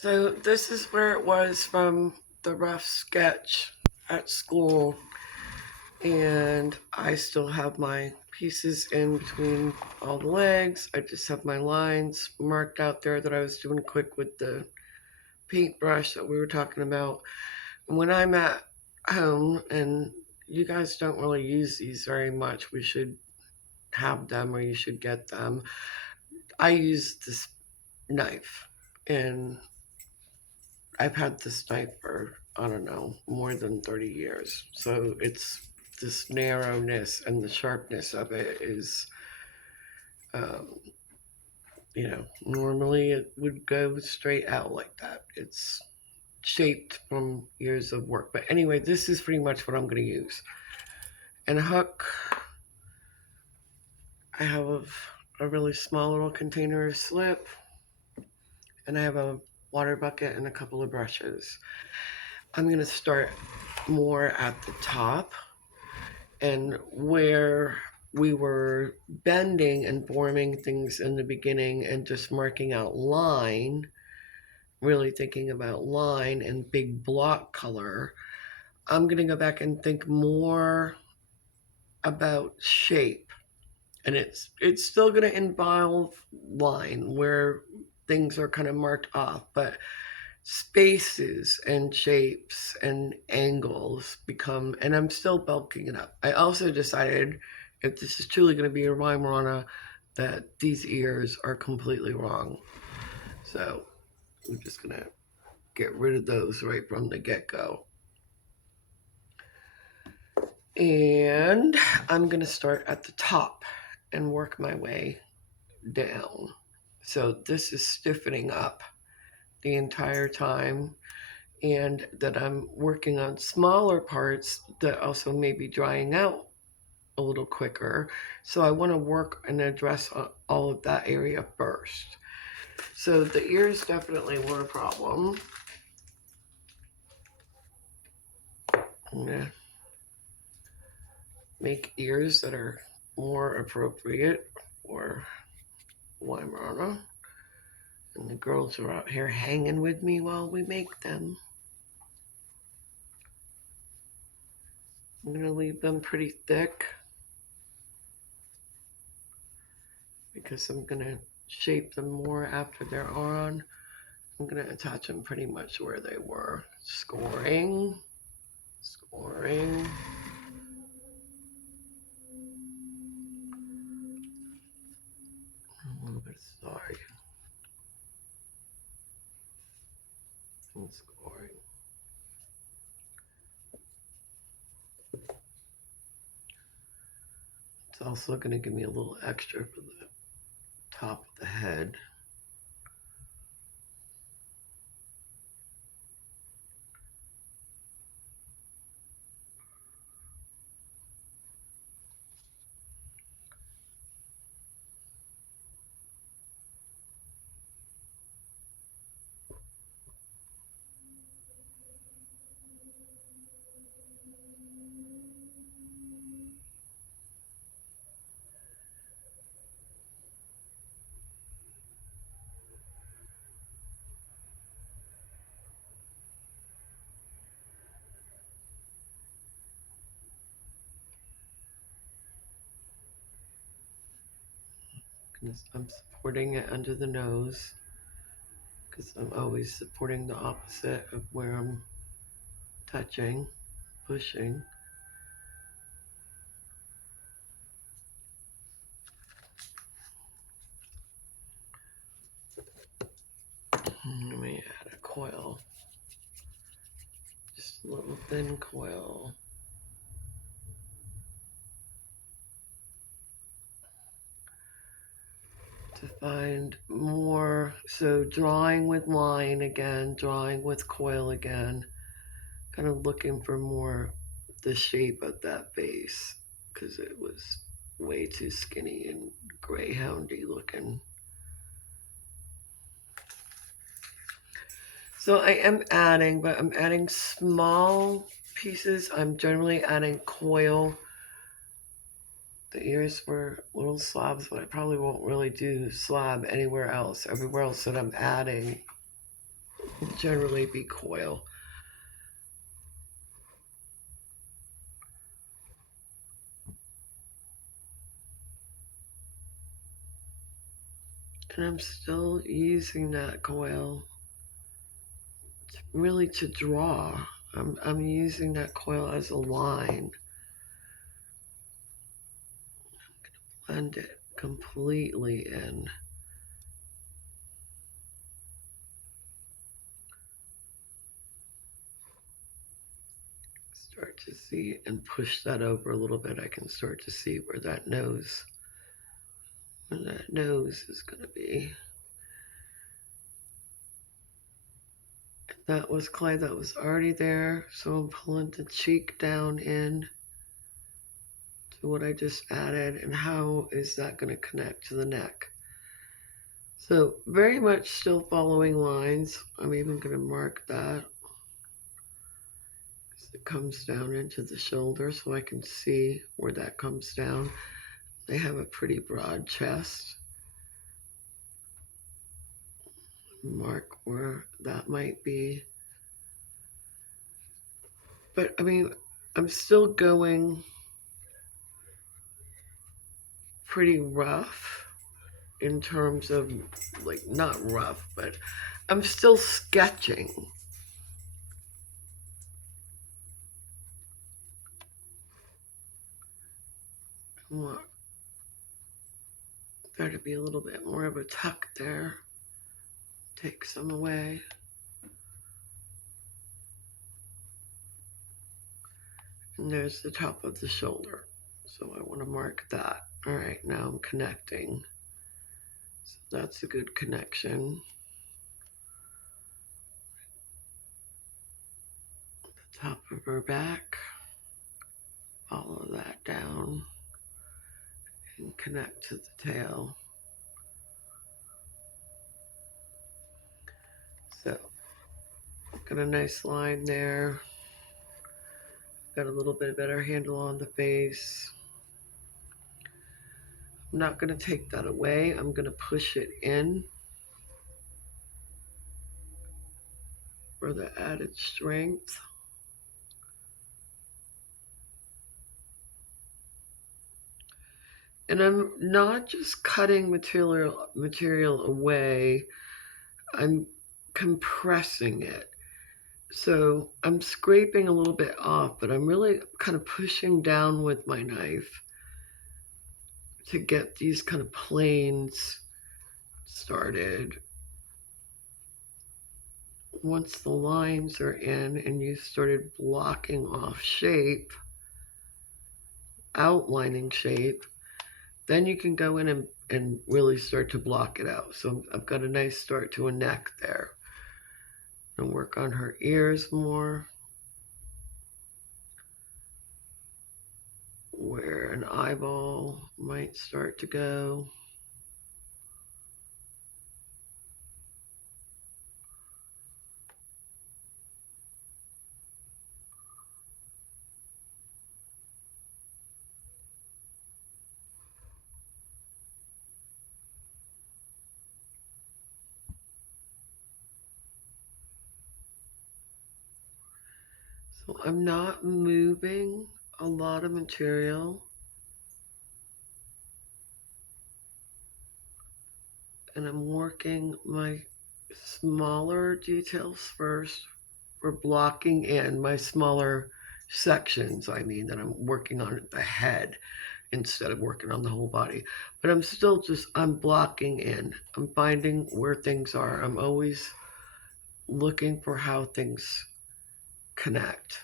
So this is where it was from the rough sketch at school, and I still have my pieces in between all the legs. I just have my lines marked out there that I was doing quick with the paintbrush that we were talking about. When I'm at home, and you guys don't really use these very much, we should have them or you should get them. I use this knife, and I've had this knife for, I don't know, more than 30 years. So it's this narrowness and the sharpness of it is, um, normally it would go straight out like that. It's shaped from years of work. But anyway, this is pretty much what I'm going to use. And a hook, I have a really small little container of slip, and I have a water bucket and a couple of brushes. I'm going to start more at the top, and where we were bending and forming things in the beginning and just marking out line, really thinking about line and big block color, I'm going to go back and think more about shape. And it's still going to involve line where things are kind of marked off, but spaces and shapes and angles become, and I'm still bulking it up. I also decided, if this is truly going to be a Weimaraner, that these ears are completely wrong. So I'm just going to get rid of those right from the get-go. And I'm going to start at the top and work my way down. So this is stiffening up the entire time, and that I'm working on smaller parts that also may be drying out a little quicker. So I want to work and address all of that area first. So the ears definitely were a problem. I'm going to make ears that are more appropriate for Weimaraner. And the girls are out here hanging with me while we make them. I'm going to leave them pretty thick because I'm going to shape them more after they're on. I'm going to attach them pretty much where they were. Scoring. Scoring. A little bit sorry. And scoring. It's also going to give me a little extra for the top of the head. I'm supporting it under the nose because I'm always supporting the opposite of where I'm touching, pushing. Let me add a coil. Just a little thin coil. To find more, so drawing with line again, drawing with coil again, kind of looking for more the shape of that face because it was way too skinny and greyhoundy looking. So I am adding, but I'm adding small pieces. I'm generally adding coil. The ears were little slabs, but I probably won't really do slab anywhere else. Everywhere else that I'm adding will generally be coil. And I'm still using that coil really to draw. I'm using that coil as a line. Blend it completely in. Start to see and push that over a little bit. I can start to see where that nose is going to be. That was clay that was already there, so I'm pulling the cheek down in to what I just added, and how is that going to connect to the neck. So very much still following lines. I'm even going to mark that as it comes down into the shoulder so I can see where that comes down. They have a pretty broad chest. Mark where that might be. But I mean, I'm still going pretty rough in terms of, like, not rough, but I'm still sketching. I want there to be a little bit more of a tuck there. Take some away. And there's the top of the shoulder. So I want to mark that. All right, now I'm connecting. So that's a good connection. The top of her back. Follow that down and connect to the tail. So got a nice line there. Got a little bit better handle on the face. I'm not going to take that away. I'm going to push it in for the added strength. And I'm not just cutting material away, I'm compressing it. So I'm scraping a little bit off, but I'm really kind of pushing down with my knife to get these kind of planes started. Once the lines are in and you started blocking off shape, outlining shape, then you can go in and really start to block it out. So I've got a nice start to a neck there. And work on her ears more, where an eyeball might start to go. So I'm not moving a lot of material, and I'm working my smaller details first for blocking in my smaller sections. I mean, that I'm working on the head instead of working on the whole body. But I'm blocking in. I'm finding where things are. I'm always looking for how things connect.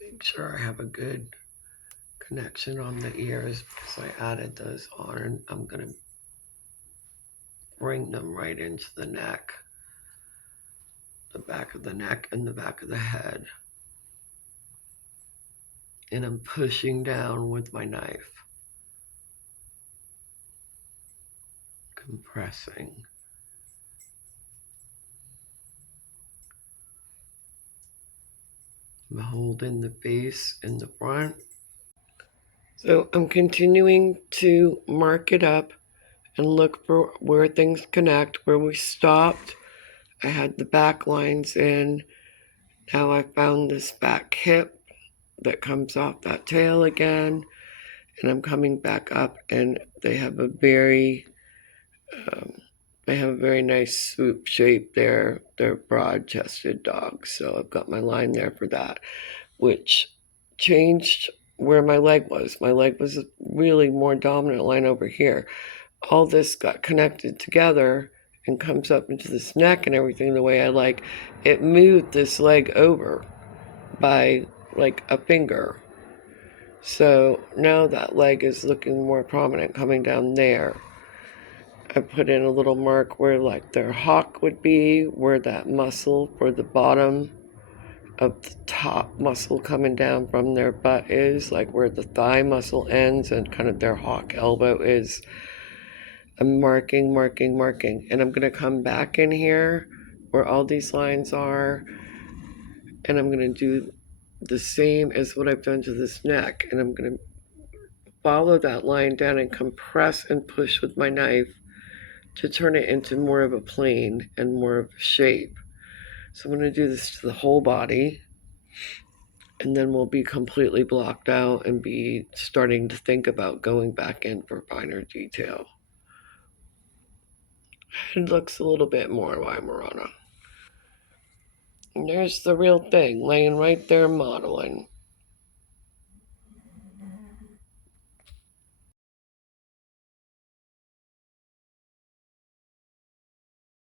Make sure I have a good connection on the ears because I added those on, and I'm going to bring them right into the neck, the back of the neck and the back of the head. And I'm pushing down with my knife, compressing. I'm holding the face in the front. So I'm continuing to mark it up and look for where things connect, where we stopped. I had the back lines in. Now I found this back hip that comes off that tail again, and I'm coming back up, and they have a very um, they have a very nice swoop shape there. They're broad-chested dogs, so I've got my line there for that, which changed where my leg was. My leg was a really more dominant line over here. All this got connected together and comes up into this neck and everything the way I like. It moved this leg over by like a finger. So now that leg is looking more prominent coming down there. I put in a little mark where like their hock would be, where that muscle for the bottom of the top muscle coming down from their butt is, like where the thigh muscle ends and kind of their hock elbow is. I'm marking, marking, marking. And I'm going to come back in here where all these lines are, and I'm going to do the same as what I've done to this neck. And I'm going to follow that line down and compress and push with my knife to turn it into more of a plane and more of a shape. So I'm going to do this to the whole body, and then we'll be completely blocked out and be starting to think about going back in for finer detail. It looks a little bit more Weimaraner. And there's the real thing laying right there modeling.